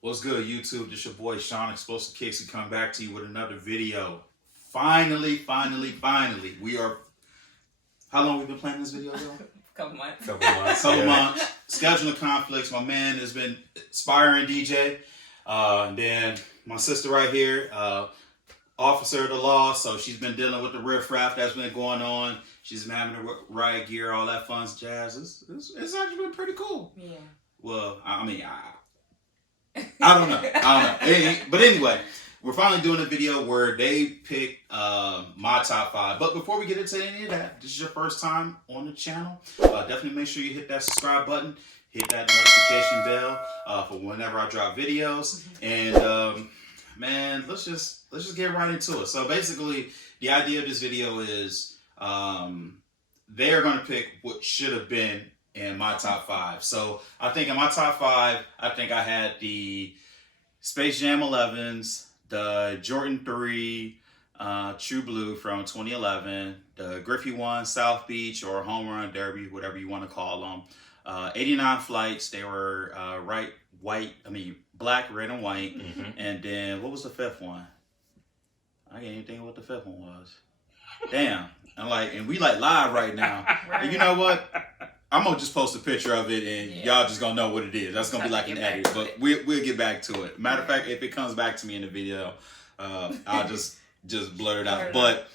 What's good, YouTube? This your boy Sean Explosive Kicks and come back to you with another video. Finally. We are. How long we been playing this video, though? Couple months. Couple months. Scheduling conflicts. My man has been aspiring DJ. And then my sister right here, officer of the law. So she's been dealing with the riffraff that's been going on. She's been having the riot gear, all that fun jazz. It's actually been pretty cool. Yeah. Well, I mean, I don't know. But anyway, we're finally doing a video where they pick my top 5. But before we get into any of that, this is your first time on the channel. Definitely make sure you hit that subscribe button, hit that notification bell for whenever I drop videos. And man, let's just get right into it. So basically, the idea of this video is they are going to pick what should have been in my top 5. So I think in my top 5, I think I had the Space Jam 11s, the Jordan 3 True Blue from 2011, the Griffey 1 South Beach or Home Run Derby, whatever you want to call them. 89 flights. They were black, red, and white. Mm-hmm. And then what was the 5th one? I can't even think of what the 5th one was. Damn. And we live right now. Right. And you know what? I'm gonna just post a picture of it, and y'all just gonna know what it is. That's gonna be like an edit, but we'll get back to it. Matter of fact, if it comes back to me in the video, I'll just blur it out. But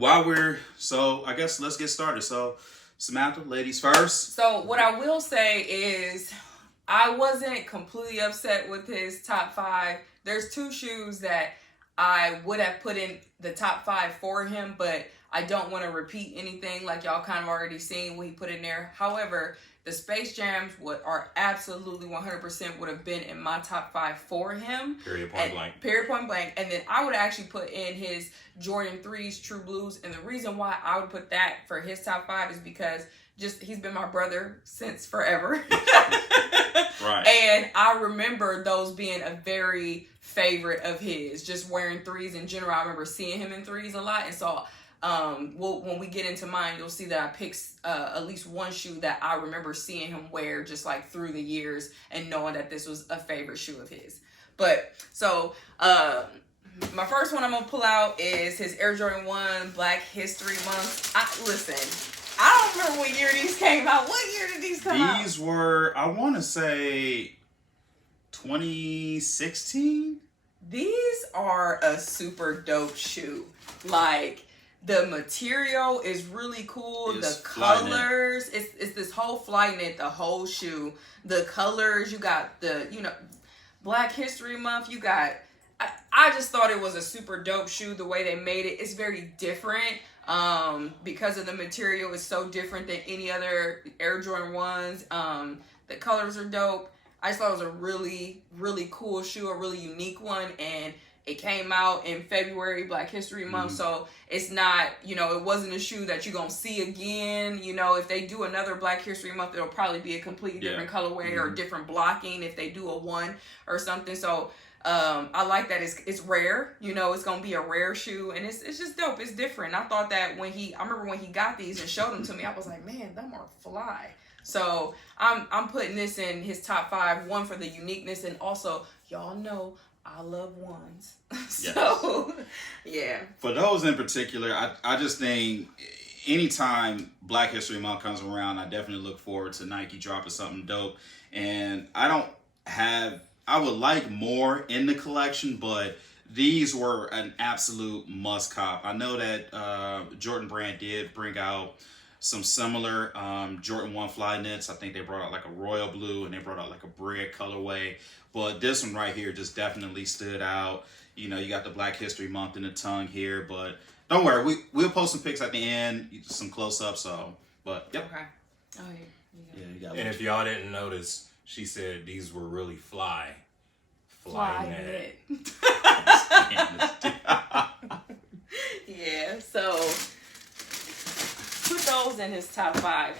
I guess let's get started. So, Samantha, ladies first. So what I will say is, I wasn't completely upset with his top 5. There's 2 shoes that I would have put in the top 5 for him, but I don't want to repeat anything like y'all kind of already seen what he put in there. However, the Space Jams are absolutely 100% would have been in my top 5 for him. Period, point blank. Period, point blank. And then I would actually put in his Jordan 3s True Blues. And the reason why I would put that for his top 5 is because he's been my brother since forever. Right. And I remember those being a very favorite of his, just wearing 3s in general. I remember seeing him in 3s a lot. And so when we get into mine, you'll see that I picked at least one shoe that I remember seeing him wear just like through the years and knowing that this was a favorite shoe of his. But so my first one I'm gonna pull out is his Air Jordan 1 Black History Month. I don't remember what year these came out. What year did these come out? These were, I want to say, 2016. These are a super dope shoe. Like, the material is really cool. The colors, it's this whole fly knit, the whole shoe. The colors, you got Black History Month. You got, I just thought it was a super dope shoe. The way they made it, it's very different. Because of the material, it's so different than any other Air Jordan 1s. The colors are dope. I just thought it was a really, really cool shoe, a really unique one, and it came out in February, Black History Month, so it's not, it wasn't a shoe that you're going to see again. If they do another Black History Month, it'll probably be a completely different colorway or different blocking if they do a 1 or something. So I like that it's rare. It's going to be a rare shoe, and it's just dope. It's different. I thought that I remember when he got these and showed them to me, I was like, man, them are fly. So I'm putting this in his top 5, one for the uniqueness, and also, y'all know I love 1s. So, yeah. For those in particular, I just think anytime Black History Month comes around, I definitely look forward to Nike dropping something dope. And I would like more in the collection, but these were an absolute must cop. I know that Jordan Brand did bring out some similar Jordan 1 fly knits. I think they brought out like a royal blue and they brought out like a bread colorway. But this one right here just definitely stood out. You got the Black History Month in the tongue here. But don't worry, we'll post some pics at the end, some close-ups. But, yep. Okay. Oh, yeah. You got and if y'all didn't notice, she said these were really fly knit. Yeah, so put those in his top 5.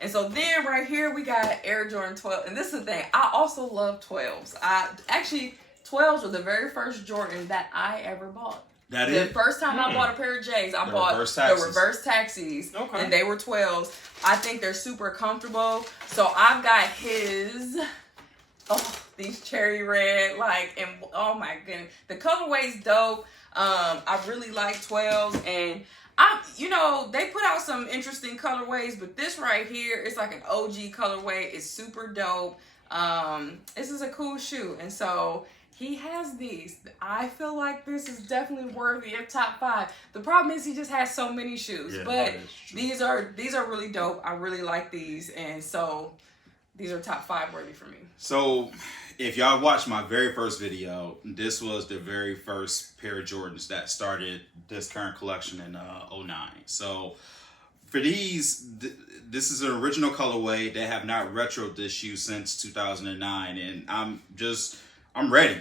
And so then right here we got Air Jordan 12. And this is the thing, I also love 12s. 12s were the very first Jordan that I ever bought. The first time I bought a pair of J's, I bought the reverse taxis. Okay. And they were 12s. I think they're super comfortable. So I've got his, these cherry red, like, and oh my goodness, the colorway's dope. I really like 12s, and they put out some interesting colorways, but this right here is like an OG colorway. It's super dope. This is a cool shoe, and so he has these. I feel like this is definitely worthy of top 5. The problem is he just has so many shoes, but these are really dope. I really like these, and so these are top 5 worthy for me. So, if y'all watched my very first video, this was the very first pair of Jordans that started this current collection in 09. So, for these, this is an original colorway. They have not retroed this shoe since 2009, and I'm ready.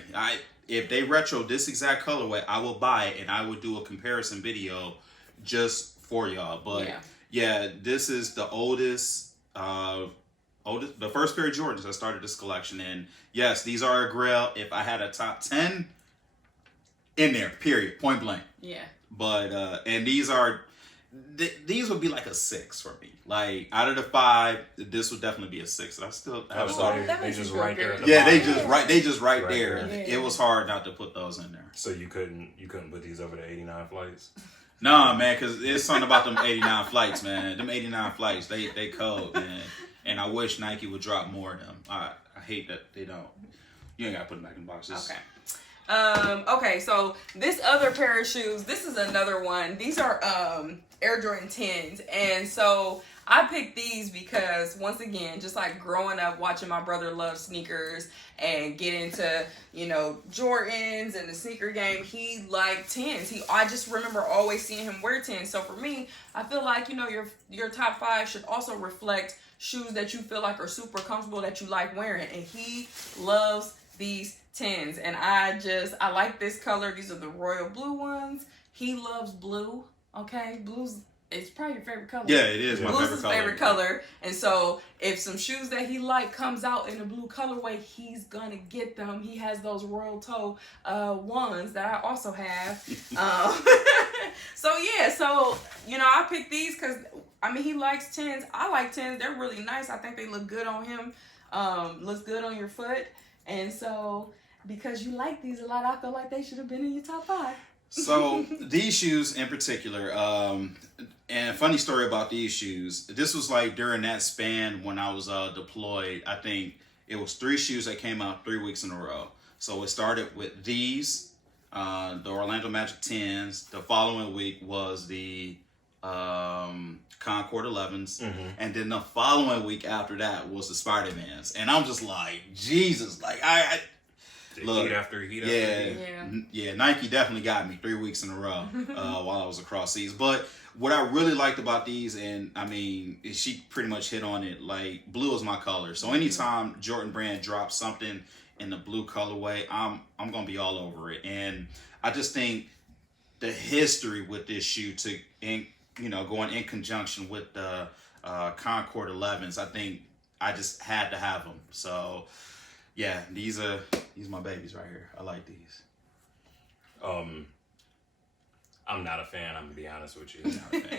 If they retro this exact colorway, I will buy it, and I will do a comparison video just for y'all. But yeah, this is the oldest, the first pair of Jordans that started this collection. And yes, these are a grail. If I had a top 10 in there, period, point blank. Yeah. But and these would be like a 6 for me. Like, out of the 5, this would definitely be a 6. And I still have they just right there. They just right there. Yeah. It was hard not to put those in there. So you couldn't put these over the 89 flights? Nah, man, because there's something about them 89 flights, man. Them 89 flights, they cold, man. And I wish Nike would drop more of them. I hate that they don't. You ain't got to put them back in boxes. Okay. Okay, so this other pair of shoes, this is another one. These are Air Jordan 10s. And so I picked these because, once again, just like growing up watching my brother love sneakers and get into, Jordans and the sneaker game, he liked 10s. I just remember always seeing him wear 10s. So for me, I feel like, your top 5 should also reflect shoes that you feel like are super comfortable that you like wearing. And he loves these 10s, and I like this color. These are the royal blue ones. He loves blue. Okay, it's probably your favorite color. Yeah, it is my Blue's favorite his color. favorite color. And so if some shoes that he comes out in a blue colorway, he's gonna get them. He has those royal toe ones that I also have. So I picked these because he likes 10s. I like 10s. They're really nice. I think they look good on him. Looks good on your foot. And so, because you like these a lot, I feel like they should have been in your top 5. So, these shoes in particular, and funny story about these shoes, this was like during that span when I was deployed. I think it was 3 shoes that came out 3 weeks in a row. So, it started with these, the Orlando Magic 10s. The following week was the Concord 11s, and then the following week after that was the Spider-Mans. And I'm just like, Jesus, like look, heat after heat. Yeah, Nike definitely got me 3 weeks in a row while I was across seas. But what I really liked about these, and she pretty much hit on it, like, blue is my color. So anytime Jordan Brand drops something in the blue colorway, I'm gonna be all over it. And I just think the history with this shoe going in conjunction with the Concord 11s, I think I just had to have them. So yeah, these are my babies right here. I like these. I'm not a fan. I'm gonna be honest with you.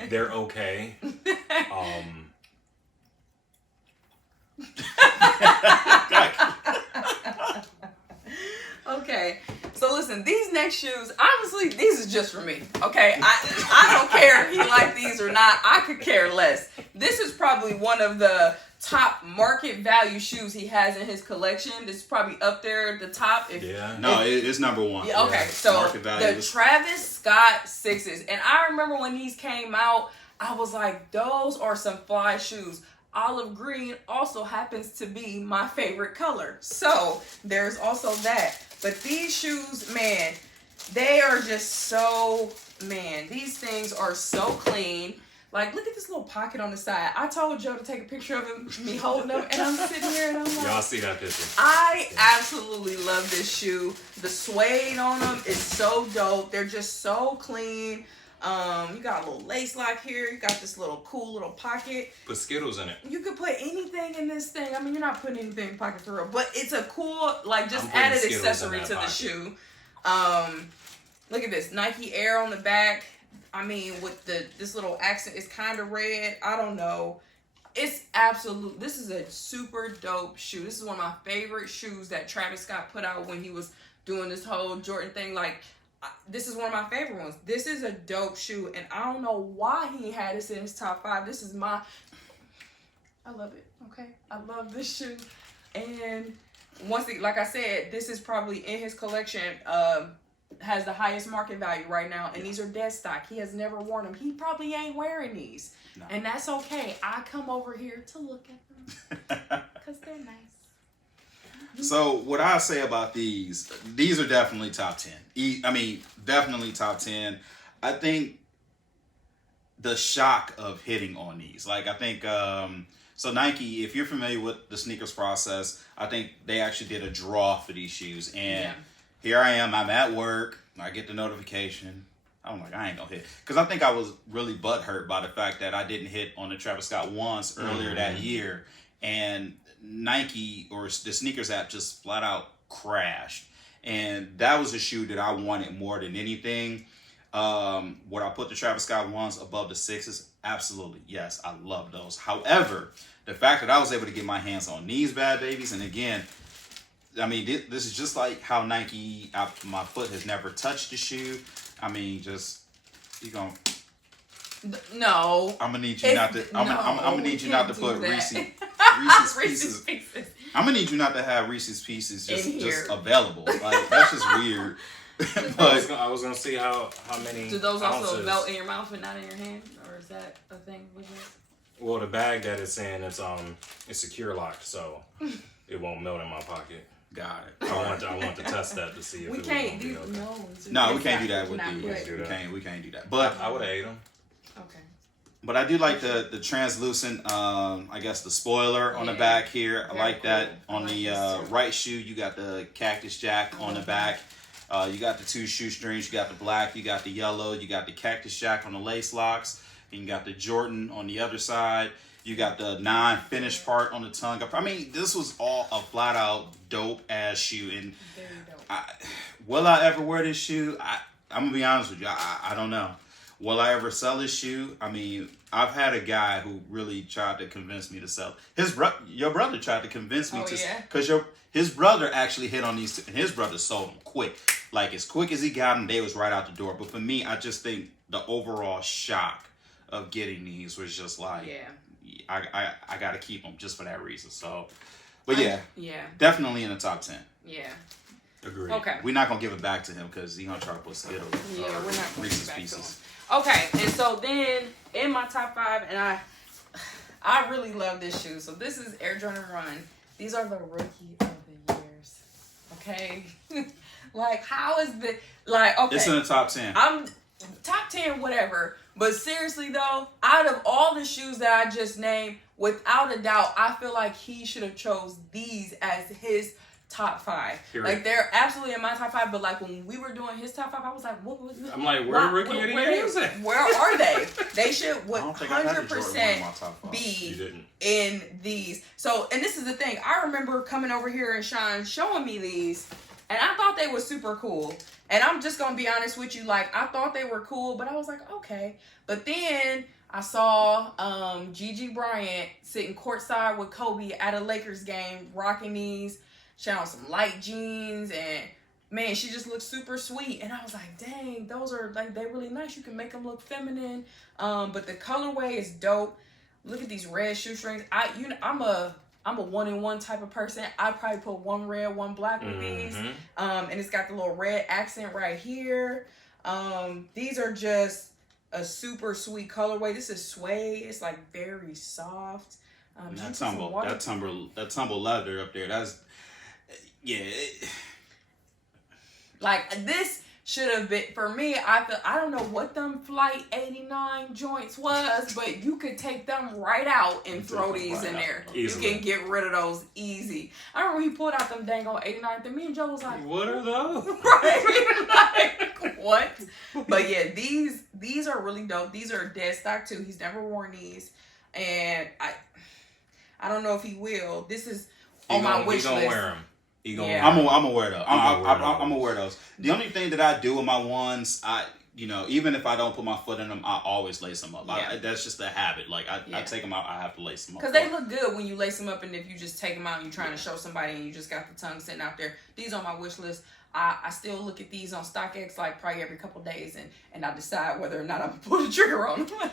They're okay. Okay, so listen, these next shoes, honestly, these is just for me. Okay, I don't care if he like these or not. I could care less. This is probably one of the top market value shoes he has in his collection. This is probably up there at the top. It's number 1. Yeah, okay, so market value the Travis Scott 6s, and I remember when these came out, I was like, those are some fly shoes. Olive green also happens to be my favorite color. So there's also that. But these shoes, man, they are just so, these things are so clean. Like, look at this little pocket on the side. I told Joe to take a picture of him, me holding them, and I'm sitting here and I'm like, y'all see that picture? I absolutely love this shoe. The suede on them is so dope. They're just so clean. You got a little lace lock here. You got this little cool little pocket. Put Skittles in it. You could put anything in this thing. You're not putting anything in the pocket for real, but it's a cool, just added accessory to the shoe. Look at this Nike Air on the back. With this little accent, it's kind of red. I don't know. This is a super dope shoe. This is one of my favorite shoes that Travis Scott put out when he was doing this whole Jordan thing. Like, this is one of my favorite ones. This is a dope shoe, and I don't know why he had this in his top 5. This is I love it. Okay, I love this shoe, and like I said, this is probably in his collection. Has the highest market value right now, and these are dead stock. He has never worn them. He probably ain't wearing these, and that's okay. I come over here to look at them because they're nice. So what I say about these are definitely top 10. I mean, definitely top 10. I think the shock of hitting on these, like I think, so Nike, if you're familiar with the sneakers process, I think they actually did a draw for these shoes, and here I am, I'm at work, I get the notification. I'm like, I ain't gonna hit. Because I think I was really butthurt by the fact that I didn't hit on the Travis Scott once earlier that year. And Nike or the sneakers app just flat out crashed. And that was a shoe that I wanted more than anything. Would I put the Travis Scott ones above the 6s? Absolutely. Yes, I love those. However, the fact that I was able to get my hands on these bad babies, and again, I mean, this is just like how Nike, my foot has never touched the shoe. I mean, just, you gonna... No. I'm gonna need you not to. I'm gonna need you not to put Reese's Pieces. I'm gonna need you not to have Reese's Pieces just available. Like, that's just weird. But I was gonna see how many. Do those also ounces. melt in your mouth and not in your hand, or is that a thing with this? Well, the bag that it's in, it's secure locked, so it won't melt in my pocket. Got it. I want to test that to see if we it can't was do okay. No, we can't do that with these. We can't do that. But I would have ate them. Okay. But I do like the translucent, I guess the spoiler on the back here. I like that. On the right shoe, you got the Cactus Jack on the back. You got the 2 shoestrings. You got the black. You got the yellow. You got the Cactus Jack on the lace locks. And you got the Jordan on the other side. You got the non-finished part on the tongue. I mean, this was all a flat-out dope-ass shoe. And Very dope. will I ever wear this shoe? I'm going to be honest with you. I don't know. Will I ever sell this shoe? I mean, I've had a guy who really tried to convince me to sell. Your brother tried to convince me to, because his brother actually hit on these, and his brother sold them quick. Like, as quick as he got them, they was right out the door. But for me, I just think the overall shock of getting these was just like, I got to keep them just for that reason. So, but definitely in the top 10. Yeah. Agreed. Okay. We're not gonna give it back to him because he's gonna try to put Skittles. Yeah, we're not gonna Reese's give it back Pieces. to him. Okay, and so then in my top 5, and I really love this shoe. So this is Air Jordan Run. These are the rookie of the years. Okay, like how is the okay? It's in the top 10. I'm top 10, whatever. But seriously though, out of all the shoes that I just named, without a doubt, I feel like he should have chose these as his top 5. Period. Like, they're absolutely in my top 5, but like when we were doing his top 5, I was like, what was it? I'm like, where rookie of the year is it? Where are they? They should 100% be in these. So, and this is the thing. I remember coming over here and Sean showing me these, and I thought they were super cool. And I'm just going to be honest with you. Like, I thought they were cool, but I was like, okay. But then I saw Gigi Bryant sitting courtside with Kobe at a Lakers game, rocking these. She had on some light jeans, and man, she just looked super sweet. And I was like, dang, those are like, they're really nice. You can make them look feminine. But the colorway is dope. Look at these red shoestrings. I'm a 1-in-1 type of person. I'd probably put 1 red, 1 black with these. And it's got the little red accent right here. These are just a super sweet colorway. This is suede. It's like very soft. That tumble leather up there. That's like this should have been for me. I don't know what them Flight 89 joints was, but you could take them right out and throw these in there. Easily. You can get rid of those easy. I remember he pulled out them dang on 89. Then me and Joe was like, what are those? Right? Like, what? But yeah, these are really dope. These are dead stock too. He's never worn these, and I don't know if he will. This is on my wish list. He gonna wear them. I'm gonna wear those. I'm gonna wear those. The only thing that I do with my ones, you know, even if I don't put my foot in them, I always lace them up. Yeah. That's just a habit. Like I take them out, I have to lace them up. Because they look good when you lace them up, and if you just take them out and you're trying to show somebody and you just got the tongue sitting out there. These on my wish list. I still look at these on StockX like probably every couple days, and I decide whether or not I'm going to pull the trigger on them.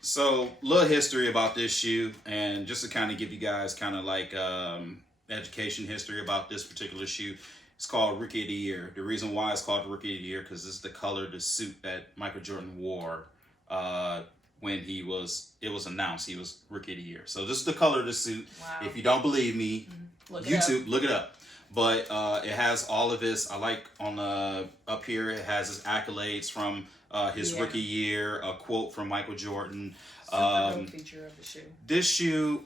So, little history about this shoe, and just to kind of give you guys kind of like education history about this particular shoe. It's called Rookie of the Year. The reason why it's called the Rookie of the Year because this is the color of the suit that Michael Jordan wore when it was announced he was Rookie of the Year. So this is the color of the suit. Wow. If you don't believe me, look it up. But it has all of his. I like on the up here. It has his accolades from his rookie year. A quote from Michael Jordan. Super dope feature of the shoe. This shoe.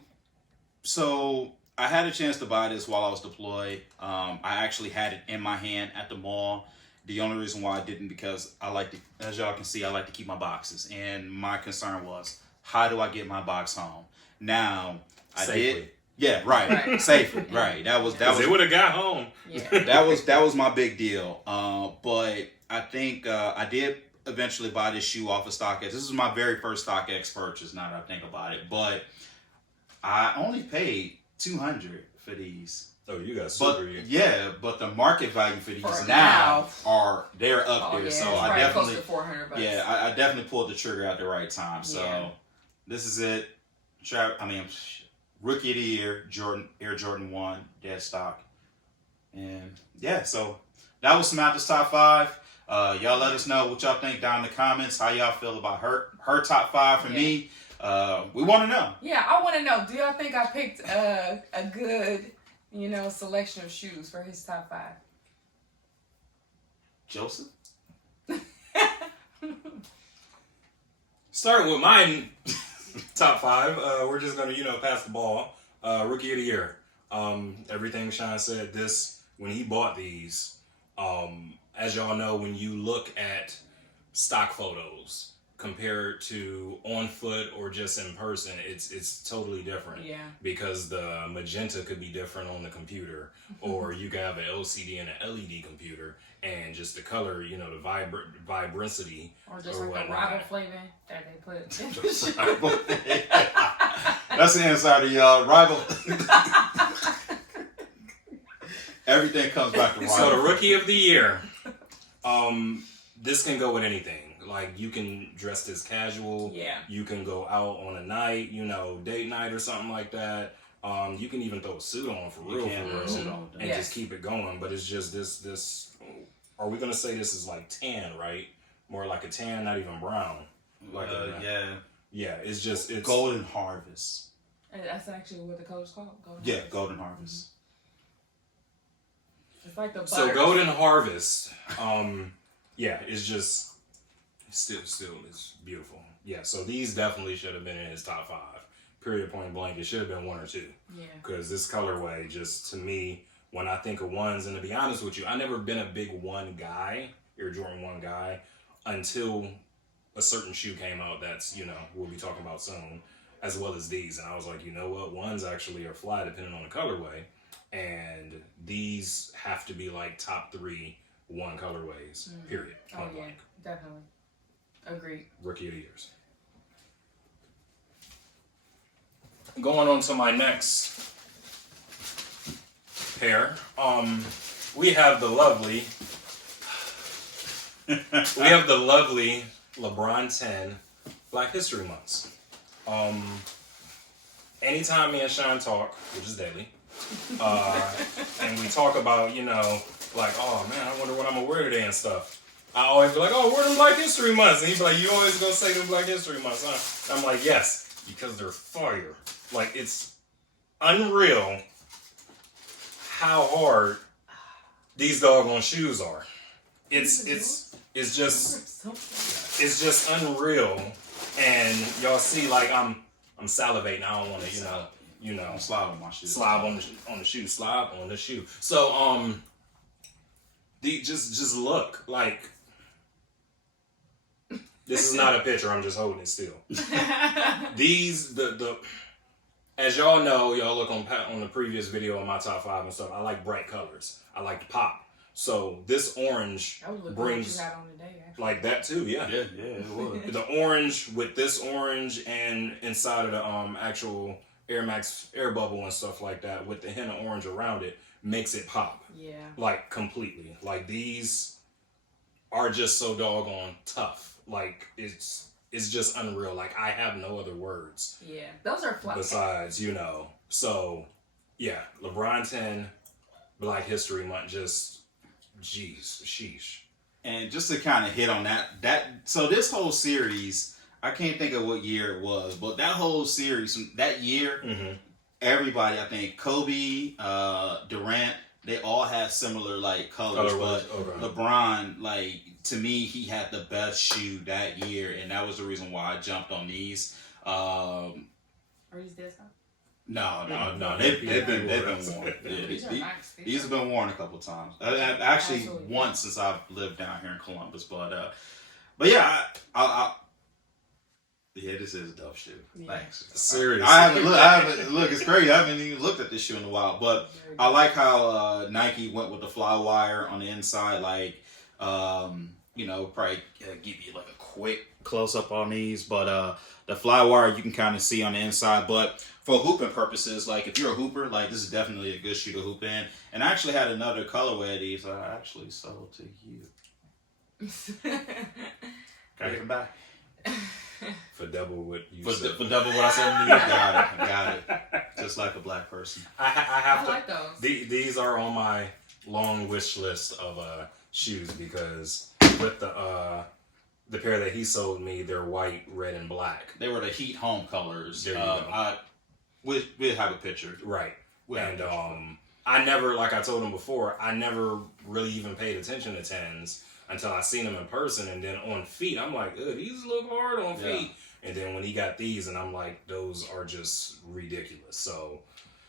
So I had a chance to buy this while I was deployed. I actually had it in my hand at the mall. The only reason why I didn't because I like to, as y'all can see, I like to keep my boxes. And my concern was, how do I get my box home? Now I did. Yeah, right. Safely, right. That was. They would have got home. Yeah. that was my big deal. But I think I did eventually buy this shoe off of StockX. This is my very first StockX purchase. Now that I think about it, but I only paid $200 for these. Oh, you got super. But the market value for these now they're up there. So I definitely close to $400. Yeah, I definitely pulled the trigger at the right time. So this is it. Rookie of the Year, Air Jordan 1, dead stock. And yeah, so that was Samantha's top 5. Y'all let us know what y'all think down in the comments. How y'all feel about her top 5 for me. We want to know. Yeah, I want to know. Do y'all think I picked a good, selection of shoes for his top 5? Joseph? Starting with mine. Top 5. We're just gonna, pass the ball. Rookie of the Year. Everything Sean said. When he bought these, as y'all know, when you look at stock photos compared to on foot or just in person, it's totally different. Yeah. Because the magenta could be different on the computer, or you could have an LCD and an LED computer, and just the color, the vibrancy, or just like a rival flavor that they put. That's the inside of y'all rival. Everything comes back to rival. So the Rookie of the Year. This can go with anything. Like, you can dress this casual. Yeah. You can go out on a night, date night or something like that. You can even throw a suit on for real, and just keep it going. But it's just this. Are we gonna say this is like tan, right? More like a tan, not even brown. Yeah. It's Golden Harvest. That's actually what the color's called. Golden Harvest. It's like the butter. So Golden Harvest. It's just. Still, it's beautiful. Yeah, so these definitely should have been in his top 5. Period, point blank. It should have been 1 or 2. Yeah. Because this colorway, just to me, when I think of ones, and to be honest with you, I've never been a big one guy, Air Jordan 1 guy, until a certain shoe came out that's, we'll be talking about soon, as well as these. And I was like, you know what? Ones actually are fly depending on the colorway. And these have to be like top 3 one colorways, period. Point blank. Definitely. Agreed. Rookie of the Years. Going on to my next pair. We have the lovely LeBron 10 Black History Months. Anytime me and Sean talk, which is daily, and we talk about, like, oh man, I wonder what I'm gonna wear today and stuff. I always be like, oh, we're in Black History Months. And he'd be like, you always gonna say the Black History Months, huh? I'm like, yes, because they're fire. Like, it's unreal how hard these doggone shoes are. It's just unreal. And y'all see, like, I'm salivating. I don't want to, slide on my shoe. Slide on the shoe. Slide on the shoe. So, just look like. This is not a picture. I'm just holding it still. These as y'all know, y'all look on the previous video on my top 5 and stuff. I like bright colors. I like to pop. So this orange brings what you got on today, actually. like that too, yeah. Yeah, it would. The orange with this orange and inside of the actual Air Max air bubble and stuff like that with the hint of orange around it makes it pop. Yeah. Like completely. Like these are just so doggone tough. Like it's just unreal. Like I have no other words. Yeah. Those are flat. Besides, So yeah, LeBron 10, Black History Month, just jeez, sheesh. And just to kind of hit on so this whole series, I can't think of what year it was, but that whole series, that year, everybody, I think Kobe, Durant, they all had similar like colors, but LeBron, like to me, he had the best shoe that year, and that was the reason why I jumped on these. Are these this one? No. They've been worn. These have been worn a couple times. Actually, once since I've lived down here in Columbus. But yeah, yeah, this is a dope shoe. Yeah. Thanks. Seriously, I haven't look. It's crazy. I haven't even looked at this shoe in a while. But I like how Nike went with the fly wire on the inside. Like, probably give you like a quick close up on these, but the fly wire you can kind of see on the inside. But for hooping purposes, like if you're a hooper, like this is definitely a good shoe to hoop in. And I actually had another colorway of these I actually sold to you. Can I get them back? For double what you said. For double what I said to you? Got it. Just like a black person. I like those. These are on my long wish list of shoes because with the pair that he sold me, they're white, red, and black. They were the Heat home colors. There you go. We'll have a picture. Right. And I never, like I told him before, I never really even paid attention to 10s until I seen them in person. And then on feet, I'm like, these look hard on feet. And then when he got these, and I'm like, those are just ridiculous. So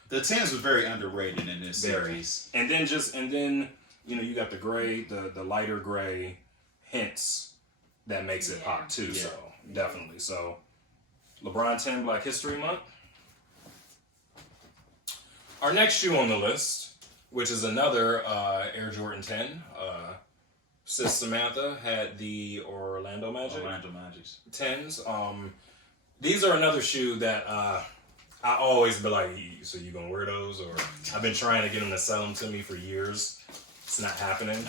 the 10s was very underrated in this series. And then you got the gray, the lighter gray hints that makes it pop too. Yeah. So definitely. So LeBron 10 Black History Month. Our next shoe on the list, which is another Air Jordan 10. Sis Samantha had the Orlando Magics 10s. These are another shoe that I always be like, so you gonna wear those? Or I've been trying to get them to sell them to me for years. It's not happening.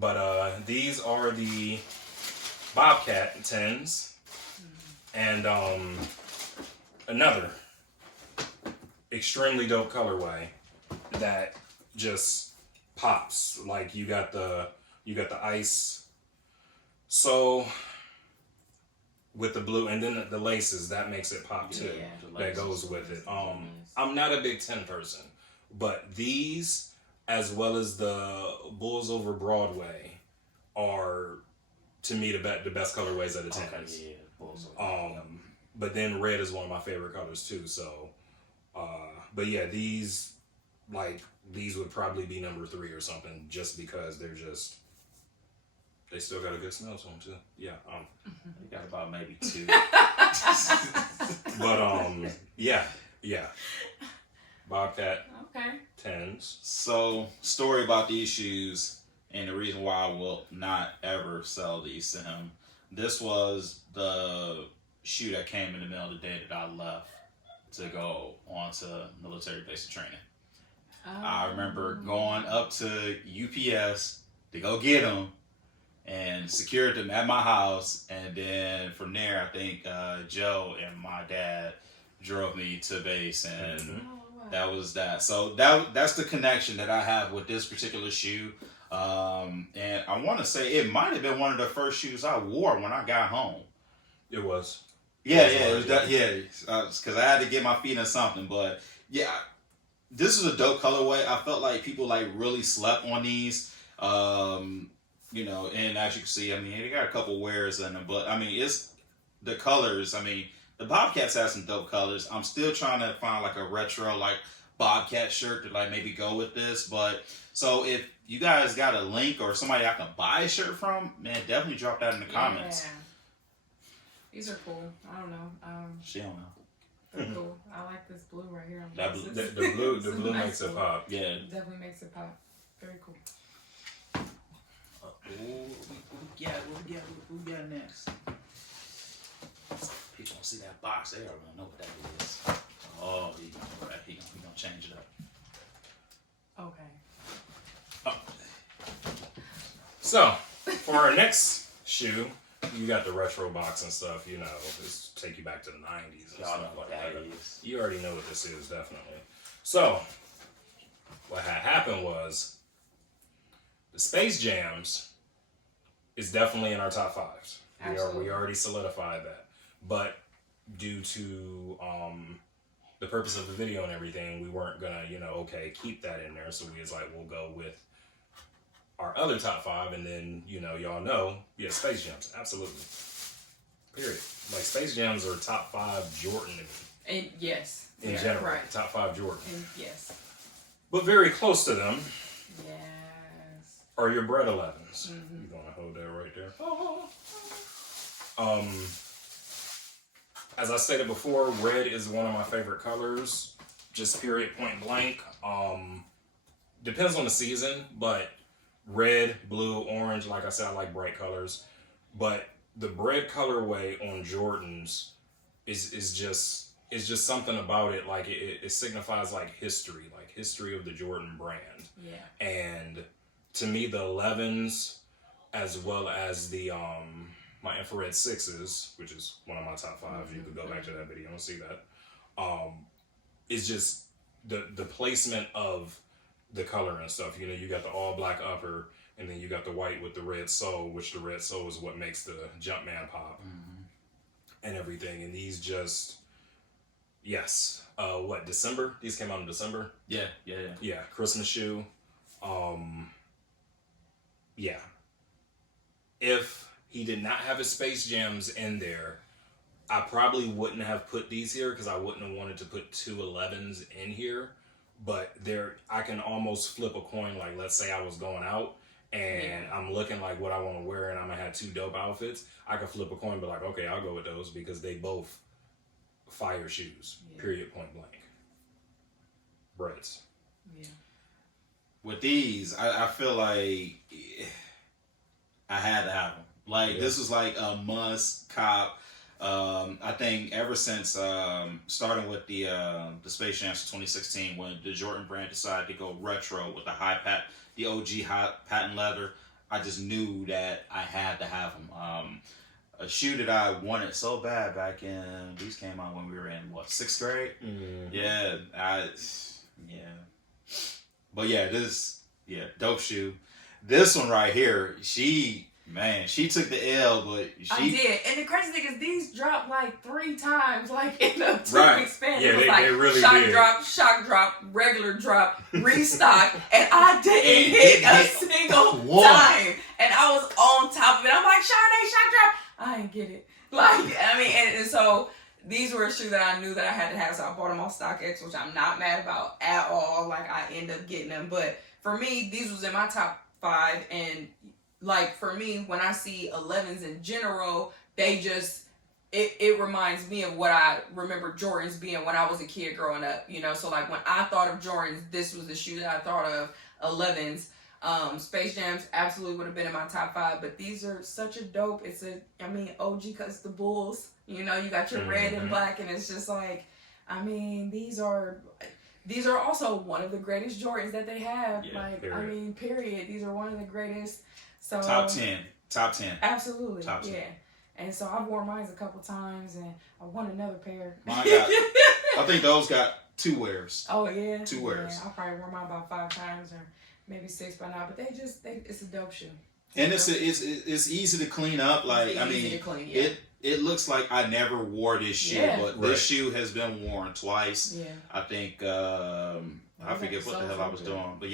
But these are the Bobcat 10s. And another extremely dope colorway that just pops. Like you got the ice. So with the blue and then the laces, that makes it pop too. Yeah, that goes with it. I'm not a Big 10 person, but these as well as the Bulls over Broadway are to me the best colorways of the 10s. Yeah, Bulls over. But then red is one of my favorite colors too. So but yeah, these would probably be number 3 or something just because they still got a good smell to them too. Yeah. They got about maybe 2. But yeah. Bobcat. Okay. 10s. So, story about these shoes and the reason why I will not ever sell these to him. This was the shoe that came in the mail the day that I left to go on to military basic training. I remember going up to UPS to go get them and secured them at my house. And then from there, I think Joe and my dad drove me to base, and that was that. So that's the connection that I have with this particular shoe. And I want to say it might have been one of the first shoes I wore when I got home. It was. It was that. Because I had to get my feet in something. But yeah, this is a dope colorway. I felt like people really slept on these. And as you can see, they got a couple wears in them, but it's the colors. The Bobcats have some dope colors. I'm still trying to find a retro Bobcat shirt to maybe go with this. But so if you guys got a link or somebody I can buy a shirt from, man, definitely drop that in the comments. These are cool. I don't know. She don't know. They're cool. I like this blue right here. The blue makes it pop. Yeah, definitely makes it pop. Very cool. What we got next? People don't see that box. They already know what that is. Oh, he gonna change it up. Okay. Oh. So, for our next shoe, you got the retro box and stuff, you know, just take you back to the 90s and Y'all stuff know what like that that. is. You already know what this is, definitely. So, what had happened was the Space Jams is definitely in our top fives. We already solidified that. But due to the purpose of the video and everything, we weren't gonna, keep that in there. So we was like, we'll go with our other top five, and then y'all know, Space Jams, absolutely. Period. Like Space Jams are top 5 Jordan to me. And yes. In general, right. top 5 Jordan. And yes. But very close to them. Yes. Are your bread 11s. Mm-hmm. You're gonna hold that right there. As I stated before, red is one of my favorite colors. Just period, point blank. Depends on the season, but red, blue, orange, like I said, I like bright colors. But the bread colorway on Jordans is just something about it. Like it signifies like history of the Jordan brand. Yeah. And to me, the 11s, as well as the my infrared 6s, which is one of my top 5. Mm-hmm. You could go back to that video and see that. Is just the placement of the color and stuff. You got the all black upper, and then you got the white with the red sole, which the red sole is what makes the Jumpman pop. Mm-hmm. And everything. And these just, yes. December? These came out in December? Yeah. Yeah, Christmas shoe. Yeah. If he did not have his Space Jams in there, I probably wouldn't have put these here because I wouldn't have wanted to put 2 11s in here. But I can almost flip a coin. Like, let's say I was going out and I'm looking like what I want to wear and I'm going to have 2 dope outfits. I can flip a coin and be like, okay, I'll go with those because they both fire shoes. Yeah. Period, point blank. Breads. Yeah. With these, I feel like I had to have them. Like, this is like a must cop. I think ever since starting with the Space Jams 2016, when the Jordan brand decided to go retro with the the OG high patent leather, I just knew that I had to have them. A shoe that I wanted so bad back in, these came out when we were in 6th grade. Mm-hmm. Yeah, but dope shoe. This one right here, she took the L, but I did. And the crazy thing is these dropped like 3 times, like in a 2-week span. Yeah, it was like they really shock drop, regular drop, restock, and I didn't hit a single time. And I was on top of it. I'm like, Sade, shock drop. I didn't get it. And so these were a shoe that I knew that I had to have, so I bought them on StockX, which I'm not mad about at all. Like, I end up getting them. But for me, these was in my top 5, and like, for me, when I see 11s in general, they just, it reminds me of what I remember Jordans being when I was a kid growing up, So, like, when I thought of Jordans, this was the shoe that I thought of, 11s. Space Jams absolutely would have been in my top 5, but these are such a dope, OG because the Bulls, you got your red and black, and it's just like, these are also one of the greatest Jordans that they have. Yeah, period. Period. These are one of the greatest. So top 10. Absolutely. Top 10. Yeah. And so I've worn mine a couple times, and I want another pair. Mine got, I think those got 2 wears. Oh yeah. 2 wears. Yeah, I probably wore mine about 5 times or maybe 6 by now, but it's a dope shoe. And it's easy to clean up. Like, it looks like I never wore this shoe, but this shoe has been worn twice. Yeah. I think I forget what the hell I was doing, but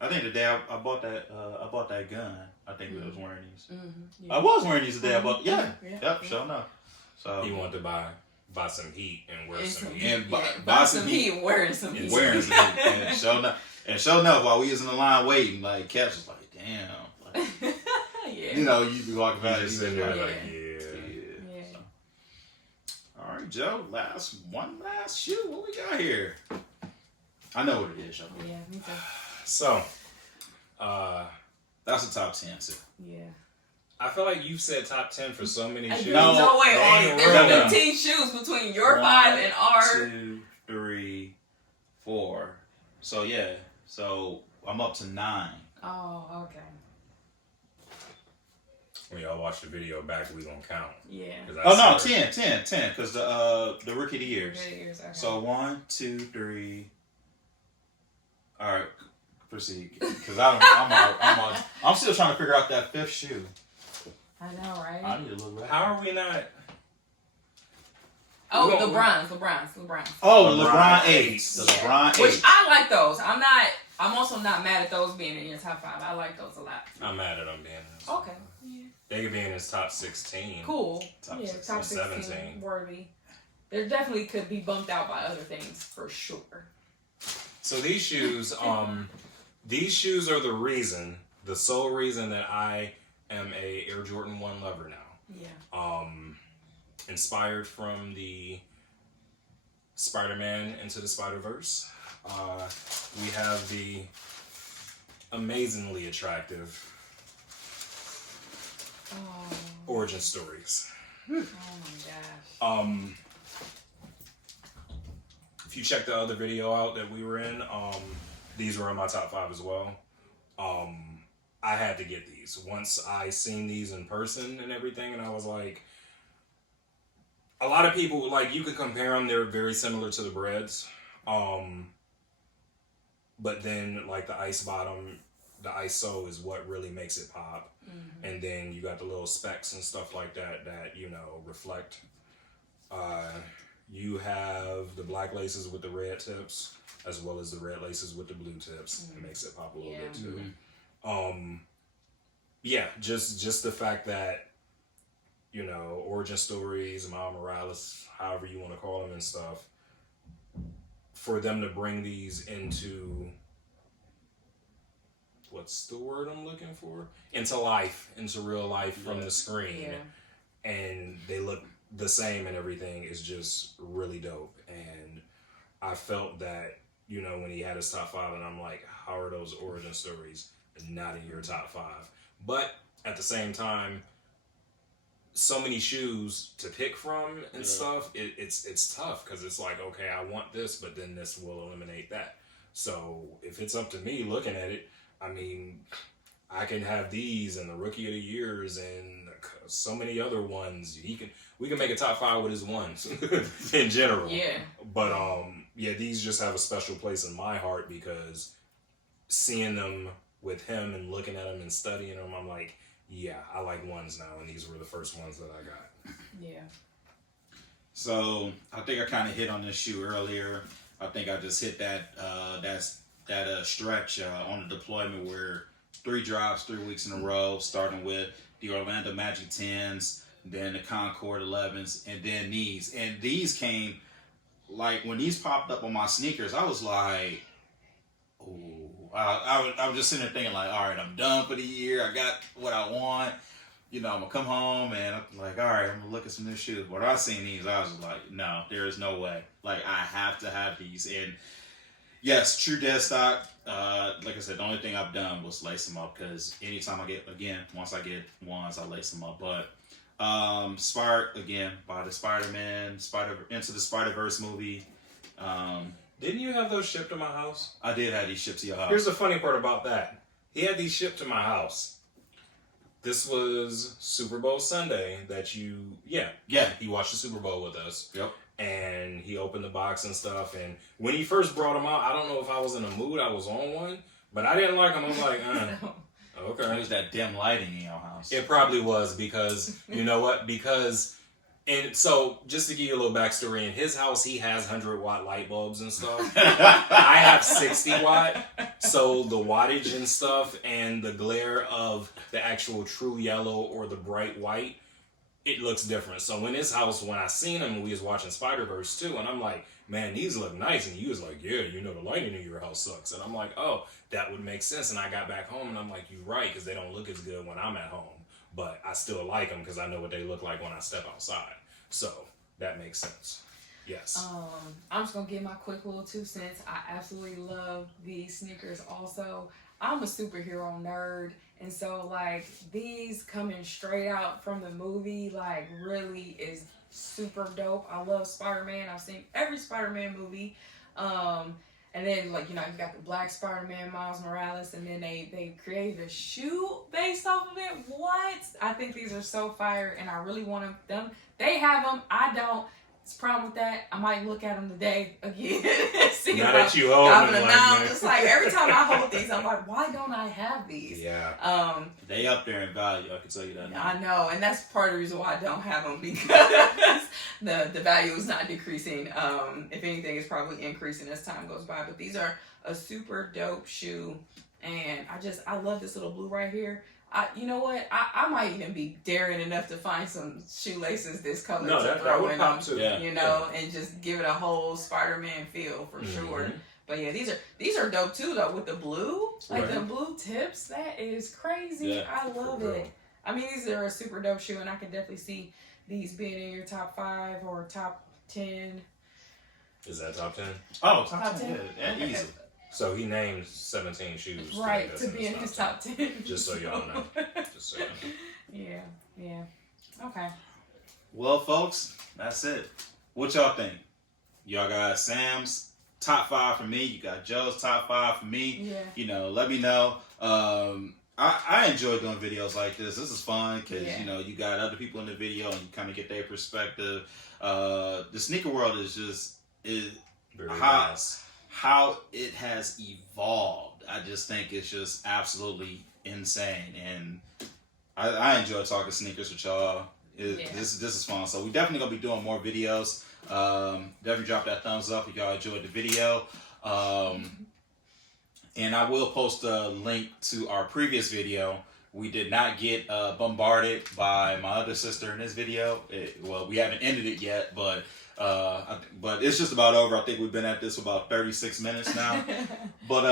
I think the day I bought that gun, I think we was wearing these. Mm-hmm. Yeah. I was wearing these the day I bought. Sure enough. So he wanted to buy some heat and wear some heat. And buy some heat and wearing some heat. And sure enough, while we was in the line waiting, like, Caps was like, damn. Like, you be walking by and sitting there like, yeah. So. All right, Joe, one last shoe. What we got here? I know what it is, y'all. Yeah, me too. So, That's a top 10. So. Yeah. I feel like you've said top 10 for so many shoes. No way. Dang, There's 15 shoes between your 1, 5 and our. 2, 3, 4. So yeah. So I'm up to 9. Oh, okay. When y'all watch the video back, we gonna count. Yeah. Oh no, 10, because the rookie of the years. Okay. So 1, 2, 3. All right, proceed. Because I'm still trying to figure out that 5th shoe. I know, right? I need to look back. How are we not? Oh, LeBron's. Oh, LeBron 8. The Yeah. LeBron 8. Which I like those. I'm also not mad at those being in your top 5. I like those a lot. I'm mad at them being in his Okay. Yeah. They could be in his top 16. Cool. Top yeah, 16, top 16 17. worthy. There definitely could be bumped out by other things for sure. So these shoes are the sole reason that I am a Air Jordan 1 lover now. Yeah. Inspired from the Spider-Man Into the Spider-Verse. We have the amazingly attractive origin stories. Oh my gosh. If you check the other video out that we were in, these were in my top 5 as well. I had to get these once I seen these in person and everything, and I was like, a lot of people, like, you could compare them, they're very similar to the Breads, but then like the ice bottom, the ice sole is what really makes it pop. And then you got the little specks and stuff like that reflect. You have the black laces with the red tips, as well as the red laces with the blue tips. It makes it pop a little bit too. Just the fact that, origin stories, Miles Morales, however you want to call them and stuff, for them to bring these into, what's the word I'm looking for? Into real life from the screen. Yeah. And they look the same and everything is just really dope. And I felt that, when he had his top 5, and I'm like, how are those origin stories not in your top 5? But at the same time, so many shoes to pick from and stuff, it's tough because it's like, okay, I want this, but then this will eliminate that. So if it's up to me looking at it, I mean, I can have these and the Rookie of the Years and so many other ones. We can make a top 5 with his ones in general. Yeah. But these just have a special place in my heart because seeing them with him and looking at them and studying them, I'm like, yeah, I like ones now, and these were the first ones that I got. Yeah. So I think I kind of hit on this shoe earlier. I think I just hit that stretch on the deployment where 3 drops 3 weeks in a row, starting with the Orlando Magic 10s, then the Concord 11s, and then these. And these came, like, when these popped up on my sneakers, I was like, ooh. I was just sitting there thinking, like, all right, I'm done for the year. I got what I want. I'm going to come home, and I'm like, all right, I'm going to look at some new shoes. But when I seen these, I was like, no, there is no way. Like, I have to have these. And, yes, true dead stock. Like I said, the only thing I've done was lace them up because anytime once I get ones, I lace them up. But inspired, again, by the Spider-Man, Into the Spider-Verse movie. Didn't you have those shipped to my house? I did have these shipped to your house. Here's the funny part about that. He had these shipped to my house. This was Super Bowl Sunday that he watched the Super Bowl with us. Yep. And he opened the box and stuff. And when he first brought them out, I don't know if I was in a mood. I was on one. But I didn't like them. I'm like, okay. It was that dim lighting in your house. It probably was because, you know what? And so, just to give you a little backstory, in his house, he has 100-watt light bulbs and stuff. I have 60-watt. So, the wattage and stuff and the glare of the actual true yellow or the bright white, it looks different. So, in his house, when I seen him, we was watching Spider-Verse too, and I'm like, man, these look nice. And he was like, yeah, the lighting in your house sucks. And I'm like, oh, that would make sense. And I got back home, and I'm like, you're right, because they don't look as good when I'm at home. But I still like them because I know what they look like when I step outside. So that makes sense. Yes. I'm just gonna give my quick little 2 cents. I absolutely love these sneakers. Also, I'm a superhero nerd, and so like these coming straight out from the movie, like really is super dope. I love Spider-Man. I've seen every Spider-Man movie. And then, like, you know, you got the Black Spider-Man, Miles Morales, and then they created a shoe based off of it. What? I think these are so fire, and I really want them. They have them. I don't. It's a problem with that. I might look at them today again. See now that you hold them, now I'm just like, every time I hold these, I'm like, why don't I have these? Yeah. They up there in value. I can tell you that. Now. I know, and that's part of the reason why I don't have them, because the value is not decreasing. If anything, it's probably increasing as time goes by. But these are a super dope shoe, and I love this little blue right here. You know what? I might even be daring enough to find some shoelaces this color to throw in them, you know, and just give it a whole Spider-Man feel for sure. But yeah, these are dope too though, with the blue, like the blue tips. That is crazy. Yeah, I love it. I mean, these are a super dope shoe, and I can definitely see these being in your top 5 or top 10. Is that top 10? Oh, top 10. Yeah, easy. So he named 17 shoes. Right, to be in his top 10. Just so y'all know. Just so y'all know. Yeah. Okay. Well, folks, that's it. What y'all think? Y'all got Sam's top 5 for me. You got Joe's top 5 for me. Yeah. You know, let me know. I enjoy doing videos like this. This is fun because, you know, you got other people in the video and you kind of get their perspective. The sneaker world is just... Very nice. How it has evolved, I just think it's just absolutely insane, and I enjoy talking sneakers with y'all. This is fun, so we definitely gonna be doing more videos. Definitely drop that thumbs up if y'all enjoyed the video, and I will post a link to our previous video. We did not get bombarded by my other sister in this video. Well, we haven't ended it yet, but it's just about over. I think we've been at this for about 36 minutes now. But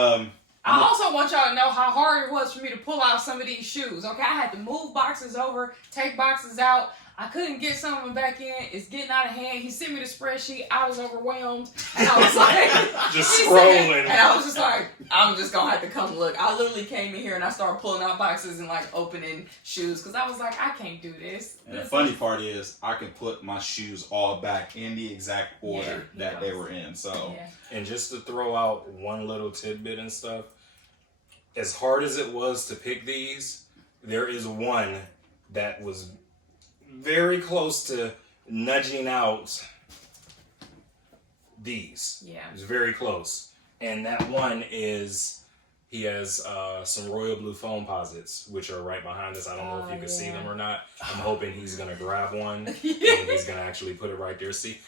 I also want y'all to know how hard it was for me to pull out some of these shoes. Okay, I had to move boxes over, take boxes out. I couldn't get some of them back in. It's getting out of hand. He sent me the spreadsheet. I was overwhelmed. And I was like, just scrolling. And I was just like, I'm just going to have to come look. I literally came in here and I started pulling out boxes and like opening shoes because I was like, I can't do this. And the funny part is I can put my shoes all back in the exact order that they were in. So, and just to throw out one little tidbit and stuff, as hard as it was to pick these, there is one that was very close to nudging out these. Yeah. It's very close. And that one is, he has some royal blue foam posits, which are right behind us. I don't know if you can see them or not. I'm hoping he's going to grab one and he's going to actually put it right there. See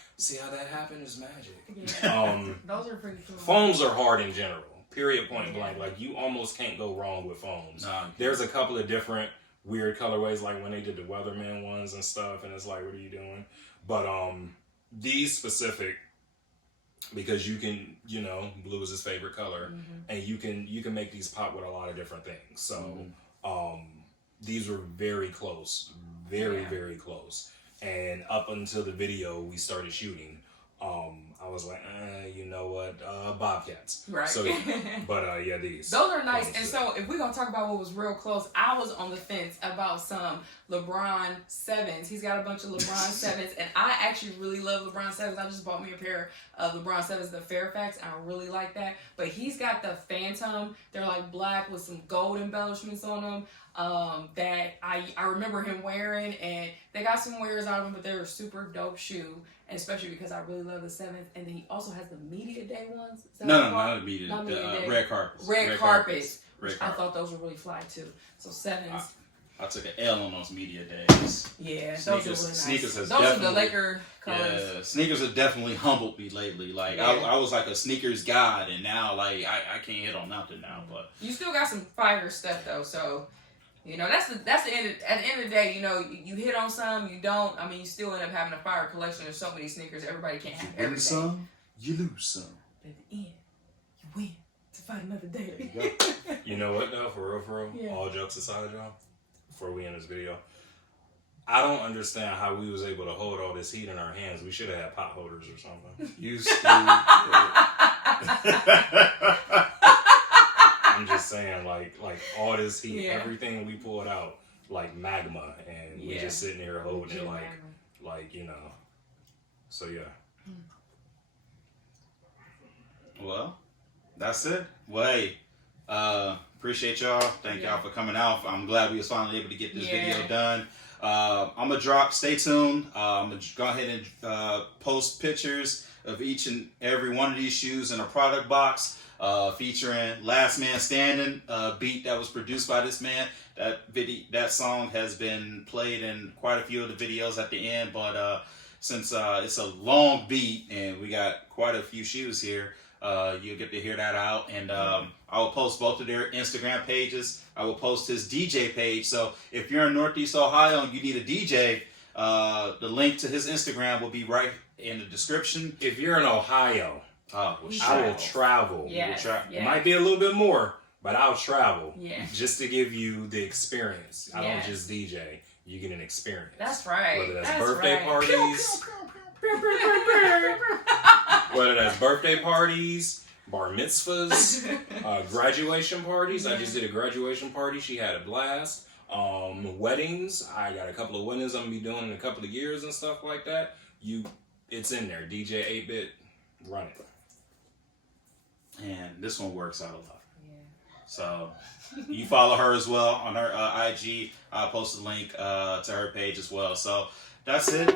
how that happened? Is magic. Yeah. Those are pretty cool. Foams are hard in general. Period, point blank. Like, you almost can't go wrong with foams. There's a couple of different weird colorways, like when they did the Weatherman ones and stuff, and it's like, what are you doing? But these specific, because you can, you know, blue is his favorite color, and you can make these pop with a lot of different things. So these were very close, very close. And up until the video we started shooting, I was like, you know what, Bobcats. Right. So, but yeah, these. Those are nice. And so if we're going to talk about what was real close, I was on the fence about some LeBron 7s. He's got a bunch of LeBron 7s, and I actually really love LeBron 7s. I just bought me a pair of LeBron 7s, the Fairfax, and I really like that. But he's got the Phantom. They're like black with some gold embellishments on them. That I remember him wearing, and they got some wears out of them, but they're a super dope shoe, and especially because I really love the 7th. And then he also has the Media Day ones. No, not the Media Day. Red carpets. Red carpets. I thought those were really fly too. So 7s. I took an L on those Media Days. Yeah, those are really nice. Sneakers has those are the Laker colors. Yeah, sneakers have definitely humbled me lately. Like I was like a sneakers god, and now like I can't hit on nothing now. But you still got some fire stuff though, so. You know, that's the end. At the end of the day, you know, you hit on some, you don't. I mean, you still end up having a fire collection. There's so many sneakers. Everybody can't have everything. You win some, you lose some. But at the end, you win to fight another day. You know what though? For real, Yeah. all jokes aside, y'all. Before we end this video, I don't understand how we was able to hold all this heat in our hands. We should have had pot holders or something. You stupid. I'm just saying, like all this heat, everything we pulled out, like magma, and we just sitting here holding it like you know. So yeah. Well, that's it. Well, hey, appreciate y'all. Thank y'all for coming out. I'm glad we was finally able to get this video done. I'm gonna drop. Stay tuned. I'm gonna go ahead and post pictures of each and every one of these shoes in a product box, featuring "Last Man Standing," beat that was produced by this man. That song has been played in quite a few of the videos at the end, but since it's a long beat and we got quite a few shoes here, you'll get to hear that out. And I will post both of their Instagram pages. I will post his DJ page. So if you're in Northeast Ohio and you need a DJ, the link to his Instagram will be right in the description. If you're in Ohio, I will travel. Yes. It might be a little bit more, but I'll travel. Yeah. Just to give you the experience. I don't just DJ. You get an experience. That's right. Whether that's birthday parties. Whether that's birthday parties, bar mitzvahs, graduation parties. I just did a graduation party. She had a blast. Weddings. I got a couple of weddings I'm gonna be doing in a couple of years and stuff like that. It's in there. DJ 8-Bit, run it. And this one works out a lot. Yeah. So you follow her as well on her IG. I'll post a link to her page as well. So that's it.